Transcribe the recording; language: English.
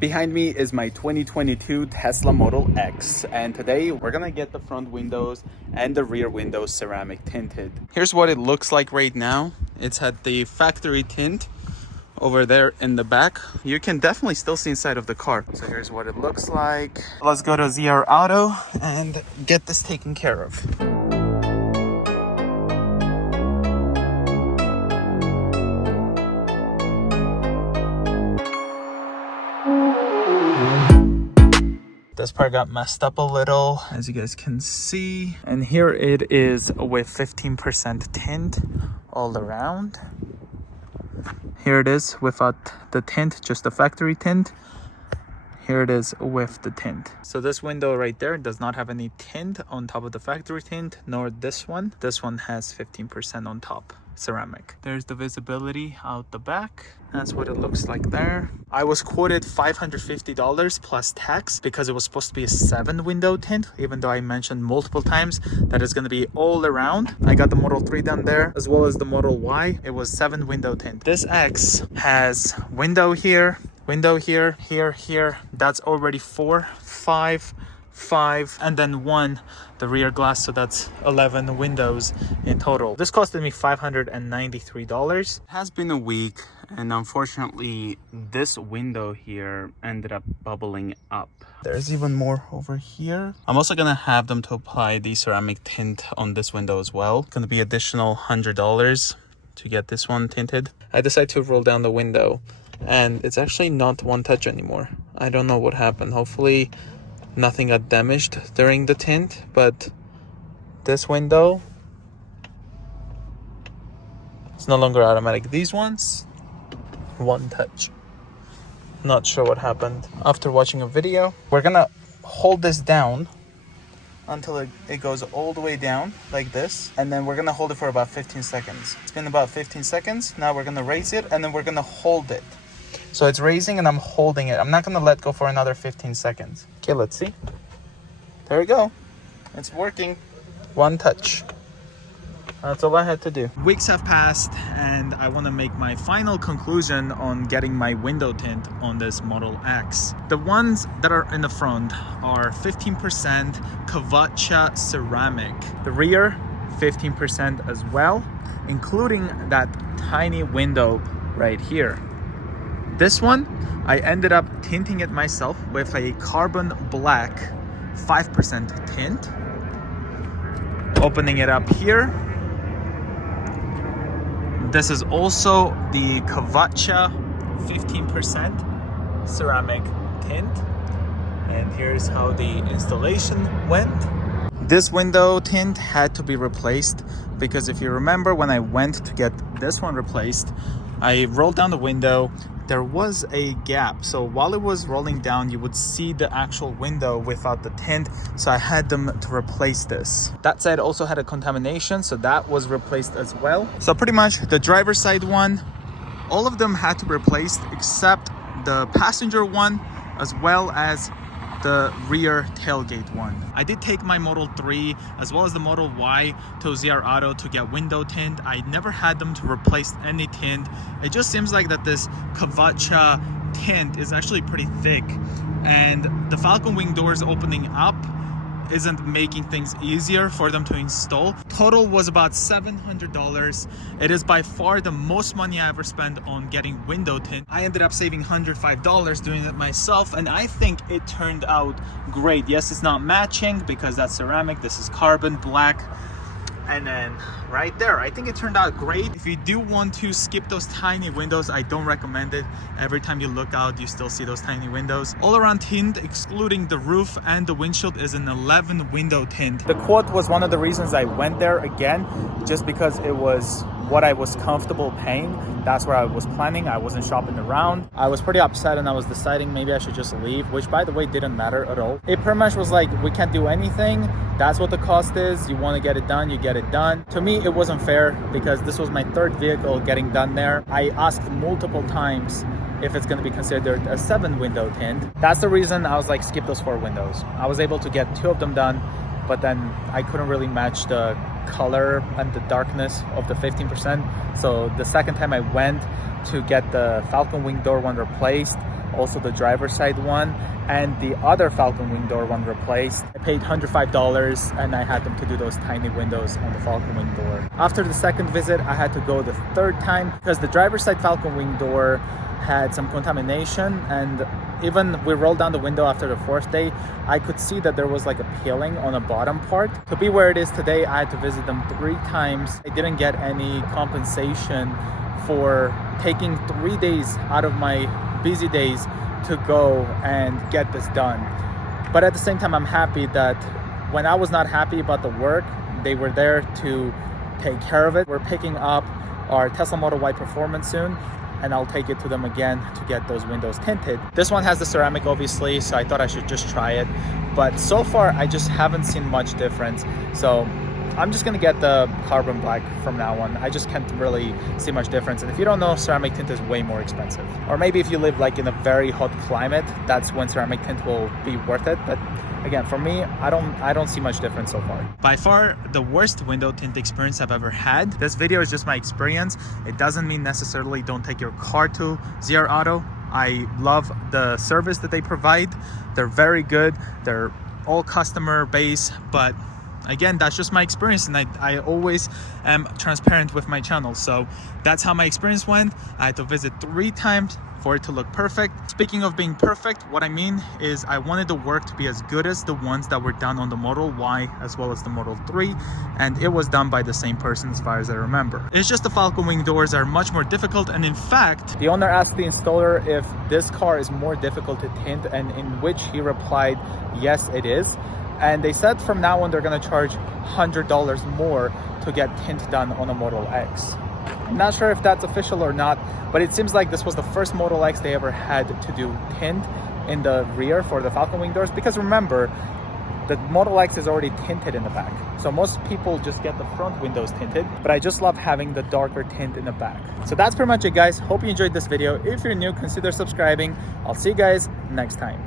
Behind me is my 2022 Tesla Model X, and today we're gonna get the front windows and the rear windows ceramic tinted. Here's what it looks like right now. It's had the factory tint over there in the back. You can definitely still see inside of the car. So here's what it looks like. Let's go to ZR Auto and get this taken care of. This part got messed up a little, as you guys can see. And here it is with 15% tint all around. Here it is without the tint, just the factory tint. Here it is with the tint. So this window right there does not have any tint on top of the factory tint, nor this one. This one has 15% on top, ceramic. There's the visibility out the back. That's what it looks like there. I was quoted $550 plus tax because it was supposed to be a 7-window tint, even though I mentioned multiple times that it's going to be all around. I got the Model 3 down there as well as the Model Y. It was 7-window tint. This X has window here, here. That's already 4, 5, and then 1 the rear glass, so that's 11 windows in total. This costed me $593. It has been a week, and unfortunately this window here ended up bubbling up. There's even more over here. I'm also gonna have them to apply the ceramic tint on this window as well. It's gonna be additional $100 to get this one tinted. I decided to roll down the window, and it's actually not one touch anymore. I don't know what happened. Hopefully nothing got damaged during the tint, but this window, it's no longer automatic. These ones, one touch. Not sure what happened. After watching a video, we're gonna hold this down until it goes all the way down like this, and then we're gonna hold it for about 15 seconds. It's been about 15 seconds. Now we're gonna raise it, and then we're gonna hold it. So it's raising and I'm holding it. I'm not gonna let go for another 15 seconds. Okay, let's see. There we go. It's working. One touch. That's all I had to do. Weeks have passed, and I want to make my final conclusion on getting my window tint on this Model X. The ones that are in the front are 15% Kavaca ceramic. The rear, 15% as well, including that tiny window right here. This one, I ended up tinting it myself with a carbon black 5% tint. Opening it up here. This is also the Kavaca 15% ceramic tint. And here's how the installation went. This window tint had to be replaced because if you remember when I went to get this one replaced, I rolled down the window. There was a gap, so while it was rolling down you would see the actual window without the tint, so I had them to replace this. That side also had a contamination, so that was replaced as well. So pretty much the driver's side one, all of them had to be replaced except the passenger one as well as the rear tailgate one. I did take my Model 3 as well as the Model Y to ZR Auto to get window tint. I never had them to replace any tint. It just seems like that this Kavaca tint is actually pretty thick, and the Falcon wing doors opening up isn't making things easier for them to install. Total was about $700. It is by far the most money I ever spent on getting window tint. I ended up saving $105 doing it myself, and I think it turned out great. Yes, it's not matching because that's ceramic, this is carbon black. And then right there, I think it turned out great. If you do want to skip those tiny windows, I don't recommend it. Every time you look out, you still see those tiny windows. All around tint, excluding the roof and the windshield, is an 11 window tint. The quote was one of the reasons I went there again, just because it was what I was comfortable paying. That's where I was planning. I wasn't shopping around. I was pretty upset and I was deciding maybe I should just leave, which by the way didn't matter at all. It pretty much was like, we can't do anything. That's what the cost is. You want to get it done, you get it done. To me, it wasn't fair because this was my third vehicle getting done there. I asked multiple times if it's going to be considered a 7-window tint. That's the reason I was like, skip those 4 windows. I was able to get 2 of them done, but then I couldn't really match the color and the darkness of the 15%. So the second time I went to get the Falcon wing door one replaced, also the driver's side one, and the other Falcon wing door one replaced. I paid $105 and I had them to do those tiny windows on the Falcon wing door. After the second visit, I had to go the third time because the driver's side Falcon wing door had some contamination, and even we rolled down the window after the fourth day, I could see that there was like a peeling on the bottom part. To be where it is today, I had to visit them 3 times. I didn't get any compensation for taking 3 days out of my busy days to go and get this done. But at the same time, I'm happy that when I was not happy about the work, they were there to take care of it. We're picking up our Tesla Model Y Performance soon, and I'll take it to them again to get those windows tinted. This one has the ceramic obviously, so I thought I should just try it. But so far, I just haven't seen much difference. So I'm just gonna get the carbon black from now on. I just can't really see much difference. And if you don't know, ceramic tint is way more expensive. Or maybe if you live like in a very hot climate, that's when ceramic tint will be worth it. But again, for me, I don't see much difference so far. By far, the worst window tint experience I've ever had. This video is just my experience. It doesn't mean necessarily don't take your car to ZR Auto. I love the service that they provide. They're very good. They're all customer base, but again, that's just my experience, and I always am transparent with my channel. So that's how my experience went. I had to visit 3 times for it to look perfect. Speaking of being perfect, what I mean is I wanted the work to be as good as the ones that were done on the Model Y as well as the Model 3, and it was done by the same person as far as I remember. It's just the Falcon wing doors are much more difficult, and in fact, the owner asked the installer if this car is more difficult to tint, and in which he replied, yes, it is. And they said from now on they're going to charge $100 more to get tint done on a Model X. I'm not sure if that's official or not, but it seems like this was the first Model X they ever had to do tint in the rear for the Falcon wing doors, because remember, the Model X is already tinted in the back. So most people just get the front windows tinted, but I just love having the darker tint in the back. So that's pretty much it, guys. Hope you enjoyed this video. If you're new, consider subscribing. I'll see you guys next time.